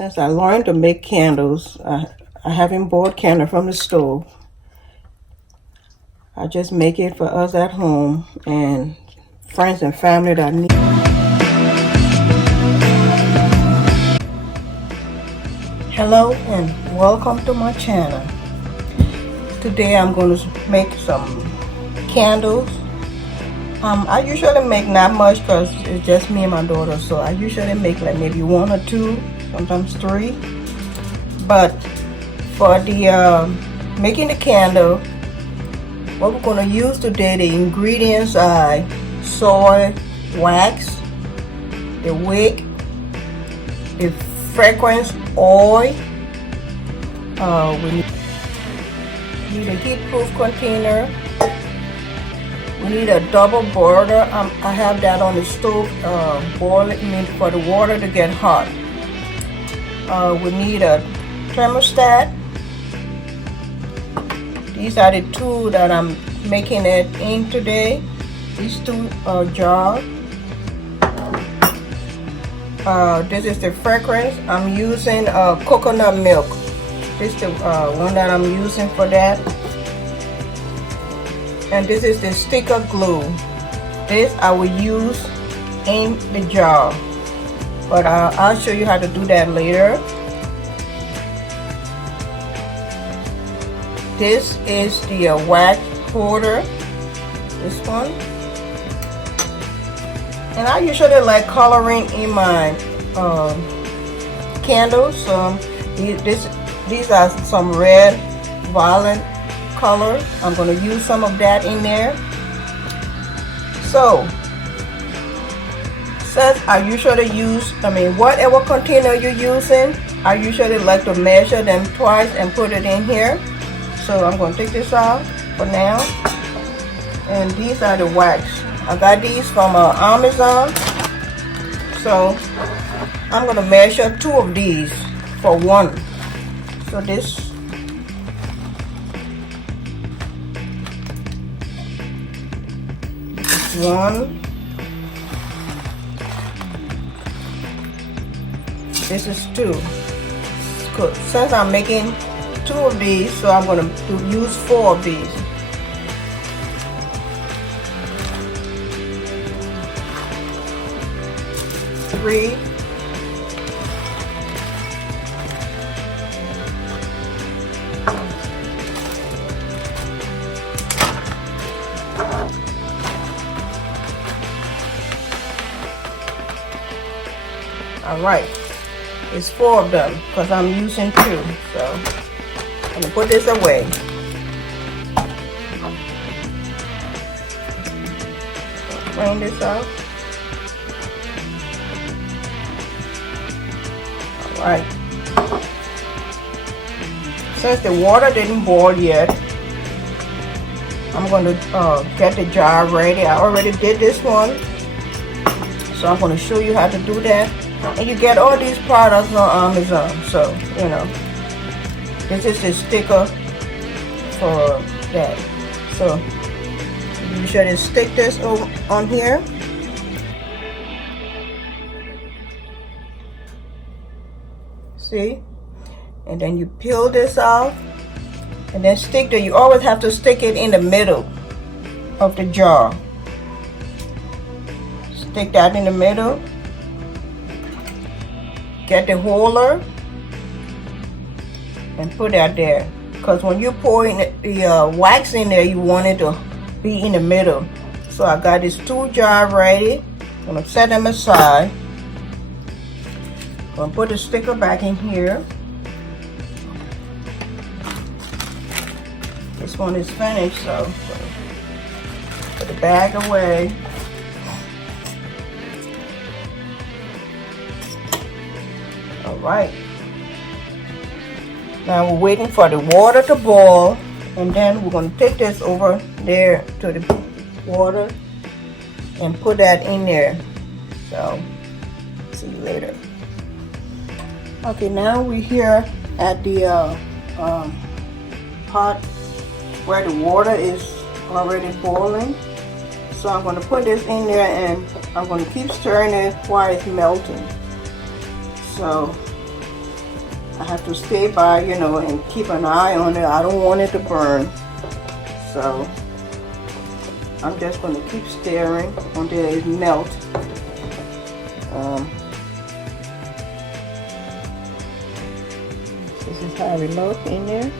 Since I learned to make candles, I haven't bought candle from the stove. I just make it for us at home and friends and family that need. Hello and welcome to my channel. Today I'm going to make some candles. I usually make not much because it's just me and my daughter, so I usually make like maybe 1 or 2, sometimes 3. But for the making the candle, what we're going to use today, the ingredients are soy wax, the wick, the fragrance oil. We need a heat-proof container. We need a double boiler. I have that on the stove, boiling for the water to get hot. We need a thermostat. These are the 2 that I'm making it in today. These 2 jars. This is the fragrance. I'm using coconut milk. This is the one that I'm using for that. And this is the sticker glue. This I will use in the jar, but I'll show you how to do that later. This is the wax holder, this one. And I usually like coloring in my candles. So these are some red, violet color. I'm going to use some of that in there. So since I usually use, whatever container you're using, I usually like to measure them twice and put it in here. So I'm going to take this off for now. And these are the wax. I got these from Amazon. So I'm going to measure 2 of these for 1. So this is 1. This is 2. Good. Since I'm making 2 of these, so I'm going to use 4 of these. Three. All right, it's 4 of them because I'm using 2. So I'm gonna put this away. Clean this out. All right. Since the water didn't boil yet, I'm going to get the jar ready. I already did this one, so I'm going to show you how to do that. And you get all these products on Amazon, so you know. This is the sticker for that. So you should stick this over on here. See? And then you peel this off and then stick you always have to stick it in the middle of the jar. Stick that in the middle. Get the holder and put that there, because when you pour in the wax in there, you want it to be in the middle. So I got these 2 jars ready. I'm gonna set them aside. I'm gonna put the sticker back in here. This one is finished, so put the bag away. All right. Now we're waiting for the water to boil, and then we're going to take this over there to the water and put that in there. So see you later. Okay, now we're here at the pot where the water is already boiling. So I'm going to put this in there and I'm going to keep stirring it while it's melting. So I have to stay by, you know, and keep an eye on it. I don't want it to burn. So I'm just going to keep stirring until it melts. This is how it looks in there.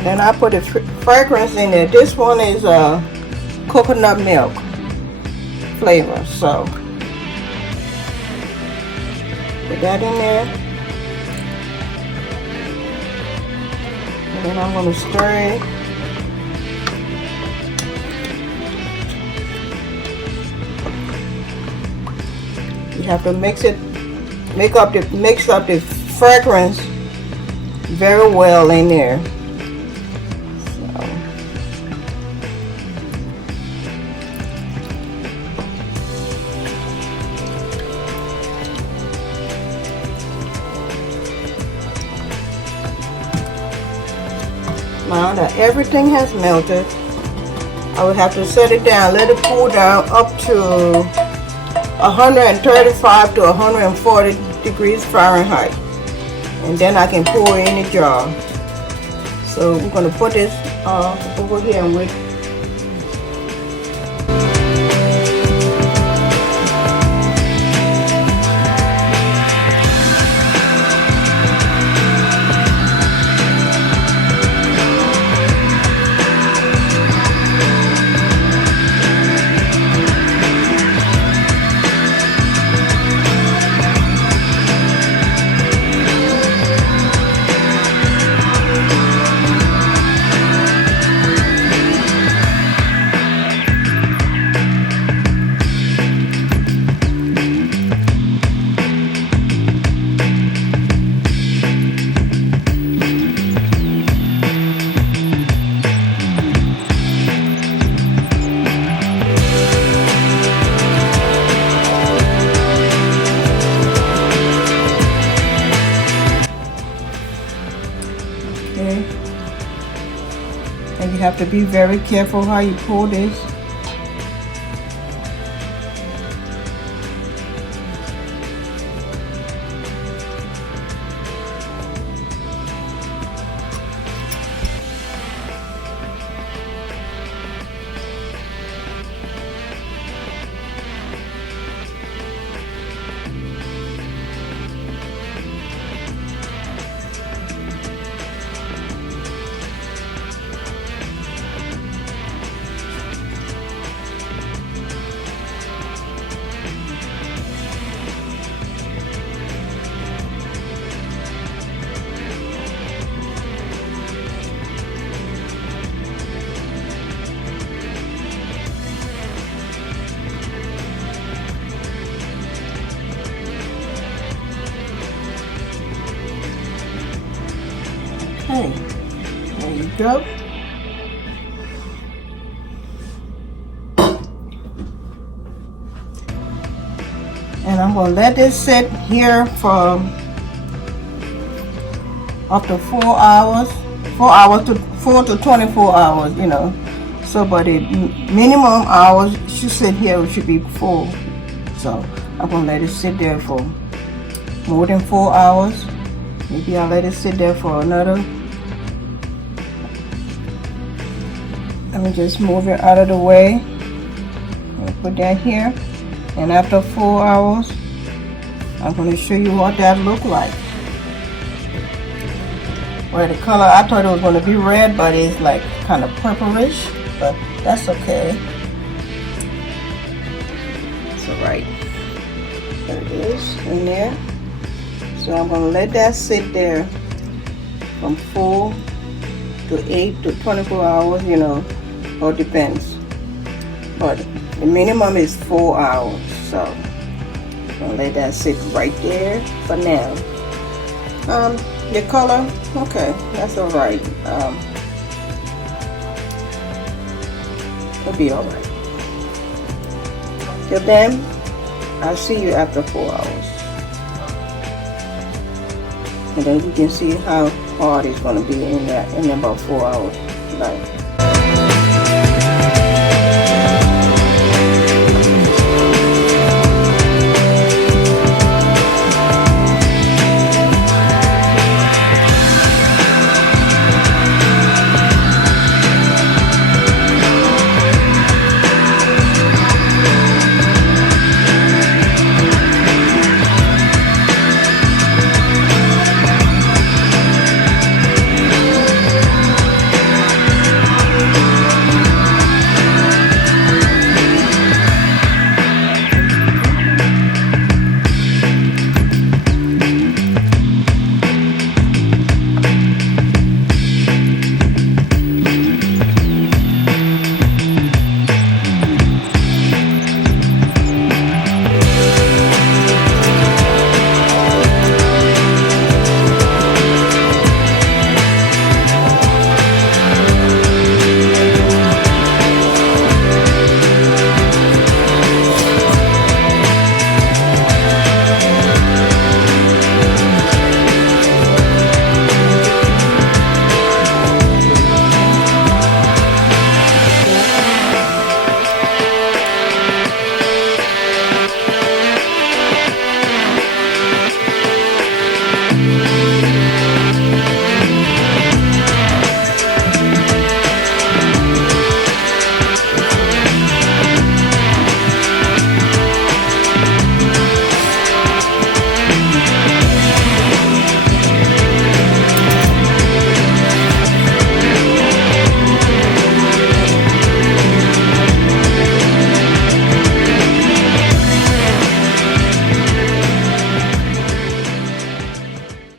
And I put a fragrance in there. This one is coconut milk flavor. So put that in there. And then I'm going to stir it. You have to mix up the fragrance very well in there. Now that everything has melted, I will have to set it down, let it cool down up to 135 to 140 degrees Fahrenheit, and then I can pour it in a jar. So we're going to put this over here and wait. And you have to be very careful how you pour this. Okay, there you go. And I'm going to let this sit here for up to 4 hours. 4 to 24 hours, you know. So, but the minimum hours should sit here, it should be full. So, I'm going to let it sit there for more than 4 hours. Maybe I'll let it sit there for another. Let me just move it out of the way. I'll put that here. And after 4 hours, I'm going to show you what that looked like. Well, the color, I thought it was going to be red, but it's like kind of purplish, but that's okay. It's alright. There it is in there. So I'm going to let that sit there from 4 to 8 to 24 hours, you know, or depends. But the minimum is 4 hours, so I'm going to let that sit right there for now. The color, okay, that's alright. It'll be alright. Till then, I'll see you after 4 hours. And then you can see how hard it's going to be in about 4 hours. Right.